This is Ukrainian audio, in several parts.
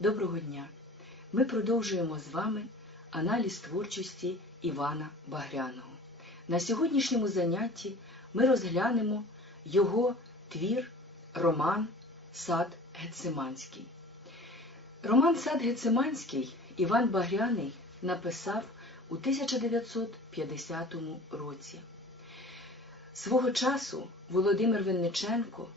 Доброго дня! Ми продовжуємо з вами аналіз творчості Івана Багряного. На сьогоднішньому занятті ми розглянемо його твір, роман Сад Гециманський. Роман Сад Гециманський Іван Багряний написав у 1950 році. Свого часу Володимир Винниченко,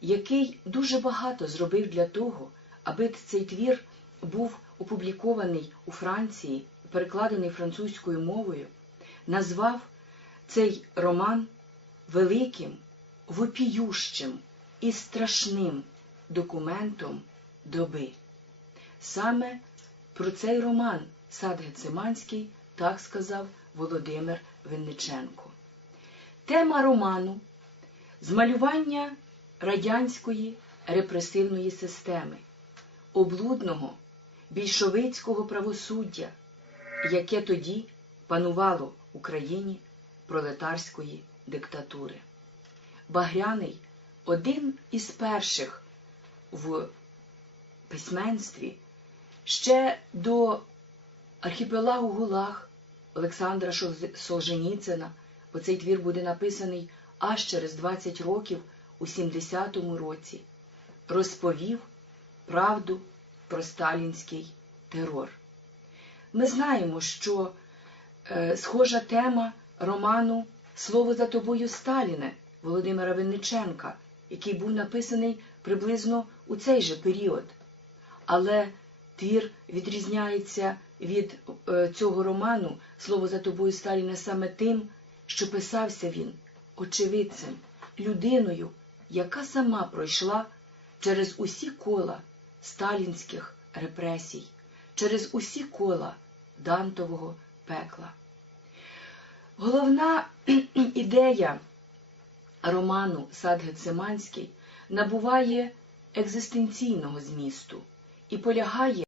який дуже багато зробив для того, аби цей твір був опублікований у Франції, перекладений французькою мовою, назвав цей роман великим, вопіющим і страшним документом доби. Саме про цей роман Сад Гециманський так сказав Володимир Винниченко. Тема роману змалювання радянської репресивної системи, облудного більшовицького правосуддя, яке тоді панувало Україні пролетарської диктатури. Багряний один із перших в письменстві ще до архіпелагу Гулаг Олександра Солженіцина, бо цей твір буде написаний аж через 20 років у 70-му році, розповів правду про сталінський терор. Ми знаємо, що е, схожа тема роману Слово за тобою Сталіне Володимира Винниченка, який був написаний приблизно у цей же період. Але твір відрізняється від е, цього роману Слово за тобою Сталіна саме тим, що писався він очевидцем, людиною, яка сама пройшла через усі кола сталінських репресій, через усі кола Дантового пекла. Головна ідея роману Сад Гециманський набуває екзистенційного змісту і полягає